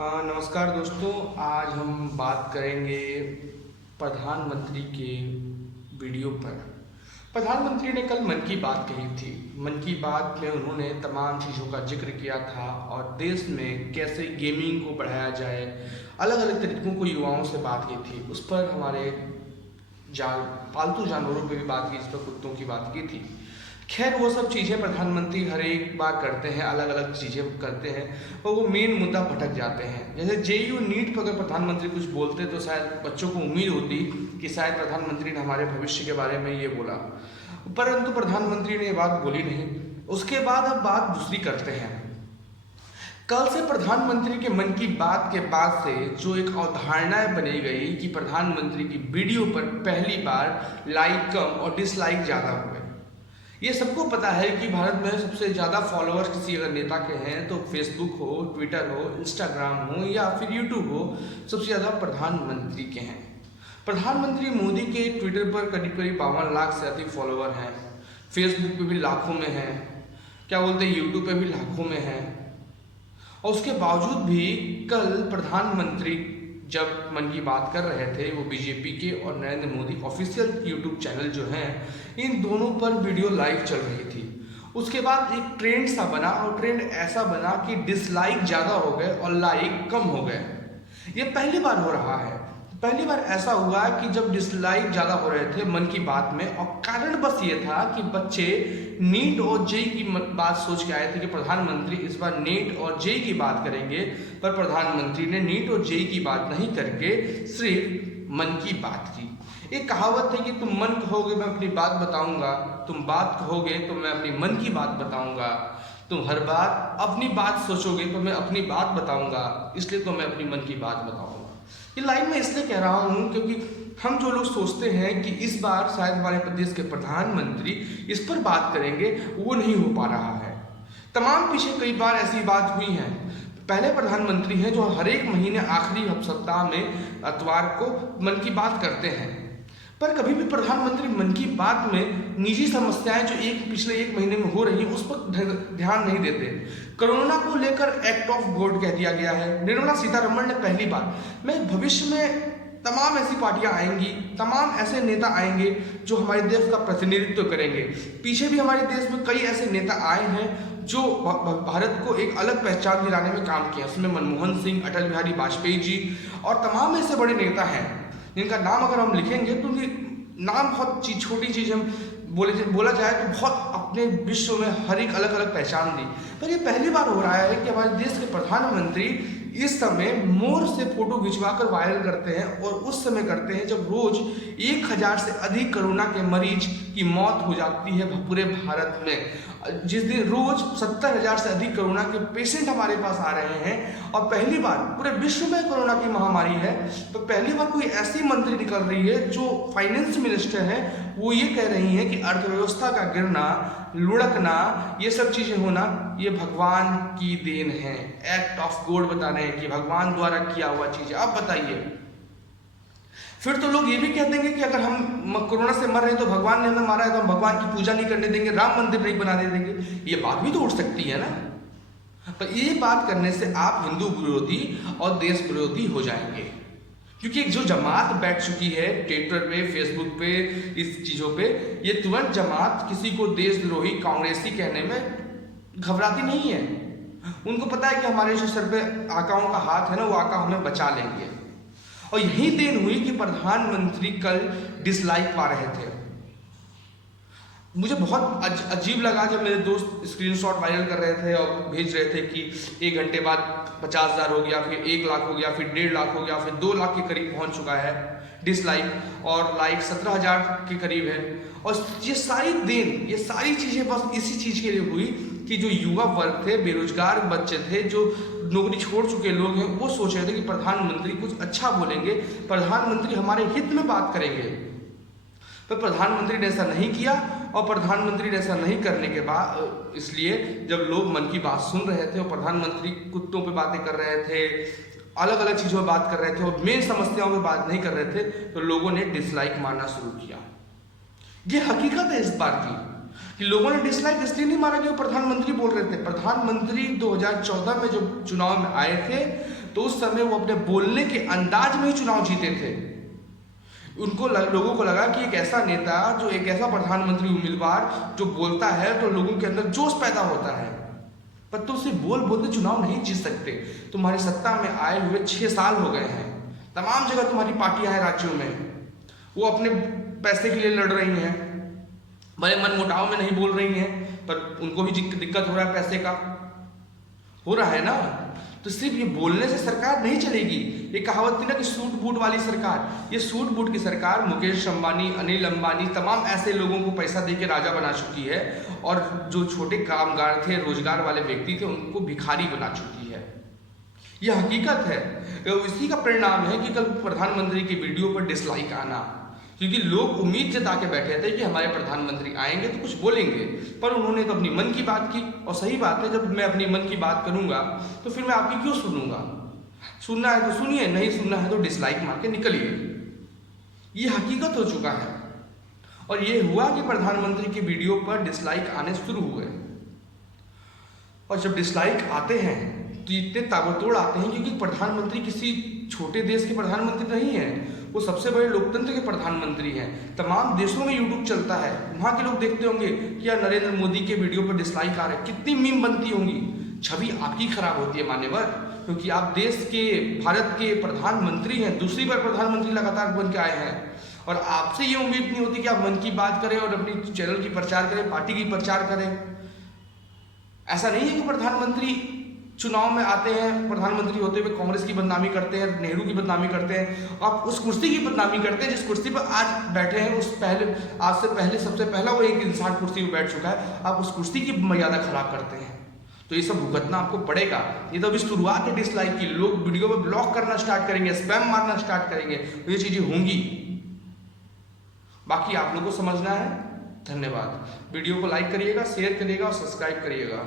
नमस्कार दोस्तों। आज हम बात करेंगे प्रधानमंत्री के वीडियो पर। प्रधानमंत्री ने कल मन की बात कही थी। मन की बात में उन्होंने तमाम चीज़ों का जिक्र किया था और देश में कैसे गेमिंग को बढ़ाया जाए, अलग अलग तरीकों को युवाओं से बात की थी। उस पर हमारे पालतू जानवरों पर भी बात की, जिस पर कुत्तों की बात की थी। खैर, वो सब चीज़ें प्रधानमंत्री हर एक बार करते हैं, अलग अलग चीज़ें करते हैं और वो मेन मुद्दा भटक जाते हैं। जैसे जेईयू नीट पर अगर प्रधानमंत्री कुछ बोलते तो शायद बच्चों को उम्मीद होती कि शायद प्रधानमंत्री ने हमारे भविष्य के बारे में ये बोला, परंतु प्रधानमंत्री ने ये बात बोली नहीं। उसके बाद अब बात दूसरी करते हैं। कल से प्रधानमंत्री के मन की बात के बाद से जो एक अवधारणा बनी गई कि प्रधानमंत्री की वीडियो पर पहली बार लाइक कम और डिसलाइक ज़्यादा हुए। ये सबको पता है कि भारत में सबसे ज़्यादा फॉलोअर्स किसी अगर नेता के हैं तो फेसबुक हो, ट्विटर हो, इंस्टाग्राम हो या फिर यूट्यूब हो, सबसे ज़्यादा प्रधानमंत्री के हैं। प्रधानमंत्री मोदी के ट्विटर पर करीब करीब 52 लाख से अधिक फॉलोअर हैं। फेसबुक पे भी लाखों में हैं, क्या बोलते हैं, यूट्यूब पे भी लाखों में हैं। और उसके बावजूद भी कल प्रधानमंत्री जब मन की बात कर रहे थे, वो बीजेपी के और Narendra Modi official YouTube channel जो हैं, इन दोनों पर वीडियो लाइव चल रही थी। उसके बाद एक ट्रेंड सा बना और ट्रेंड ऐसा बना कि डिसलाइक ज़्यादा हो गए और लाइक कम हो गए। ये पहली बार हो रहा है। पहली बार ऐसा हुआ कि जब डिसलाइक ज़्यादा हो रहे थे मन की बात में, और कारण बस ये था कि बच्चे नीट और जेई की बात सोच के आए थे कि प्रधानमंत्री इस बार नीट और जेई की बात करेंगे, पर प्रधानमंत्री ने नीट और जेई की बात नहीं करके सिर्फ मन की बात की। एक कहावत है कि तुम मन कहोगे मैं अपनी बात बताऊंगा, तुम बात कहोगे तो मैं अपनी मन की बात बताऊंगा, तुम हर बार अपनी बात सोचोगे तो मैं अपनी बात बताऊंगा, इसलिए तो मैं अपनी मन की बात बताऊंगा। ये लाइन मैं इसलिए कह रहा हूँ क्योंकि हम जो लोग सोचते हैं कि इस बार शायद हमारे प्रदेश के प्रधानमंत्री इस पर बात करेंगे, वो नहीं हो पा रहा है। तमाम पीछे कई बार ऐसी बात हुई है। पहले प्रधानमंत्री हैं जो हर एक महीने आखिरी सप्ताह में इतवार को मन की बात करते हैं, पर कभी भी प्रधानमंत्री मन की बात में निजी समस्याएं जो पिछले एक महीने में हो रही उस पर ध्यान नहीं देते। कोरोना को लेकर एक्ट ऑफ गॉड कह दिया गया है। निर्मला सीतारमण ने पहली बार, मैं भविष्य में तमाम ऐसी पार्टियां आएंगी, तमाम ऐसे नेता आएंगे जो हमारे देश का प्रतिनिधित्व करेंगे। पीछे भी हमारे देश में कई ऐसे नेता आए हैं जो भारत को एक अलग पहचान दिलाने में काम किया। उसमें मनमोहन सिंह, अटल बिहारी वाजपेयी जी और तमाम ऐसे बड़े नेता हैं जिनका नाम अगर हम लिखेंगे तो नाम बहुत छोटी चीज़ हम बोला जाए तो बहुत अपने विश्व में हर एक अलग अलग पहचान दी। पर ये पहली बार हो रहा है कि हमारे देश के प्रधानमंत्री इस समय मोर से फोटो खिंचवाकर वायरल करते हैं, और उस समय करते हैं जब रोज 1000 से अधिक कोरोना के मरीज की मौत हो जाती है पूरे भारत में। जिस दिन रोज 70,000 से अधिक कोरोना के पेशेंट हमारे पास आ रहे हैं, और पहली बार पूरे विश्व में कोरोना की महामारी है, तो पहली बार कोई ऐसी मंत्री निकल रही है जो फाइनेंस मिनिस्टर है, वो ये कह रही है कि अर्थव्यवस्था का गिरना, लुढ़कना, ये सब चीजें होना ये भगवान की देन है। एक्ट ऑफ गॉड बता रहे हैं कि भगवान द्वारा किया हुआ चीज है। अब बताइए, फिर तो लोग ये भी कह देंगे कि अगर हम कोरोना से मर रहे हैं तो भगवान ने हमें मारा है तो हम भगवान की पूजा नहीं करने देंगे, राम मंदिर नहीं बनाने देंगे। ये बात भी तो उठ सकती है ना। पर ये बात करने से आप हिंदू विरोधी और देश विरोधी हो जाएंगे, क्योंकि एक जो जमात बैठ चुकी है ट्विटर पे, फेसबुक पे, इस चीज़ों पे, ये तुरंत जमात किसी को देशद्रोही, कांग्रेसी कहने में घबराती नहीं है। उनको पता है कि हमारे जो सर पे आकाओं का हाथ है ना, वो आका हमें बचा लेंगे। और यही देन हुई कि प्रधानमंत्री कल डिसलाइक पा रहे थे। मुझे बहुत अजीब लगा जब मेरे दोस्त स्क्रीनशॉट वायरल कर रहे थे और भेज रहे थे कि 1 घंटे बाद 50,000 हो गया, फिर 1 लाख हो गया, फिर 1.5 लाख हो गया, फिर 2 लाख के करीब पहुंच चुका है डिसलाइक, और लाइक 17,000 के करीब है। और ये सारी चीज़ें बस इसी चीज़ के लिए हुई कि जो युवा वर्ग थे, बेरोजगार बच्चे थे, जो नौकरी छोड़ चुके लोग हैं, वो सोच रहे थे कि प्रधानमंत्री कुछ अच्छा बोलेंगे, प्रधानमंत्री हमारे हित में बात करेंगे। पर प्रधानमंत्री ने ऐसा नहीं किया, और प्रधानमंत्री ने ऐसा नहीं करने के बाद इसलिए जब लोग मन की बात सुन रहे थे और प्रधानमंत्री कुत्तों पे बातें कर रहे थे, अलग अलग चीज़ों पर बात कर रहे थे और मेन समस्याओं पे बात नहीं कर रहे थे, तो लोगों ने डिसलाइक मारना शुरू किया। ये हकीकत है इस बात की कि लोगों ने डिसलाइक इसलिए नहीं मारा कि वो प्रधानमंत्री बोल रहे थे। प्रधानमंत्री 2014 में जब चुनाव में आए थे तो उस समय वो अपने बोलने के अंदाज में ही चुनाव जीते थे। लोगों को लगा कि एक ऐसा नेता, जो एक ऐसा प्रधानमंत्री उम्मीदवार जो बोलता है तो लोगों के अंदर जोश पैदा होता है, पर तो उसे बोल बोलते चुनाव नहीं जीत सकते। तुम्हारी सत्ता में आए हुए 6 साल हो गए हैं, तमाम जगह तुम्हारी पार्टियां हैं राज्यों में, वो अपने पैसे के लिए लड़ रही हैं, बड़े मन मुटाव में नहीं बोल रही हैं, पर उनको भी दिक्कत हो रहा है, पैसे का हो रहा है ना। तो सिर्फ ये बोलने से सरकार नहीं चलेगी। ये कहावत थी ना कि सूट बूट वाली सरकार, ये सूट बूट की सरकार मुकेश अंबानी, अनिल अंबानी, तमाम ऐसे लोगों को पैसा देके राजा बना चुकी है, और जो छोटे कामगार थे, रोजगार वाले व्यक्ति थे, उनको भिखारी बना चुकी है। यह हकीकत है। इसी का परिणाम है कि कल प्रधानमंत्री की वीडियो पर डिसलाइक आना, क्योंकि लोग उम्मीद जता के बैठे थे कि हमारे प्रधानमंत्री आएंगे तो कुछ बोलेंगे, पर उन्होंने तो अपनी मन की बात की। और सही बात है, जब मैं अपनी मन की बात करूंगा तो फिर मैं आपकी क्यों सुनूंगा? सुनना है तो सुनिए, नहीं सुनना है तो डिसलाइक मार के निकलिए। ये हकीकत हो चुका है। और ये हुआ कि प्रधानमंत्री की वीडियो पर डिसलाइक आने शुरू हुए, और जब डिसलाइक आते हैं तो इतने ताबड़तोड़ आते हैं, क्योंकि प्रधानमंत्री किसी छोटे देश के प्रधानमंत्री नहीं है, वो सबसे बड़े लोकतंत्र के प्रधानमंत्री हैं। तमाम देशों में यूट्यूब चलता है, वहाँ के लोग देखते होंगे कि यार नरेंद्र मोदी के वीडियो पर डिसलाइक आ रहे हैं, कितनी मीम बनती होंगी। छवि आपकी खराब होती है मान्यवर, क्योंकि आप देश के, भारत के प्रधानमंत्री हैं, दूसरी बार प्रधानमंत्री लगातार बन के आए हैं, और आपसे ये उम्मीद नहीं होती कि आप मन की बात करें और अपनी चैनल की प्रचार करें, पार्टी की प्रचार करें। ऐसा नहीं है कि प्रधानमंत्री चुनाव में आते हैं, प्रधानमंत्री होते हुए कांग्रेस की बदनामी करते हैं, नेहरू की बदनामी करते हैं, आप उस कुर्सी की बदनामी करते हैं जिस कुर्सी पर आज बैठे हैं। आज से पहले सबसे पहला वो एक इंसान कुर्सी पर बैठ चुका है, आप उस कुर्सी की मर्यादा खराब करते हैं। तो ये सब भुगतना आपको पड़ेगा। ये तो अभी शुरुआत है डिसलाइक की, लोग वीडियो में ब्लॉक करना स्टार्ट करेंगे, स्पैम मारना स्टार्ट करेंगे, तो ये चीजें होंगी। बाकी आप लोग को समझना है। धन्यवाद। वीडियो को लाइक करिएगा, शेयर करिएगा और सब्सक्राइब करिएगा।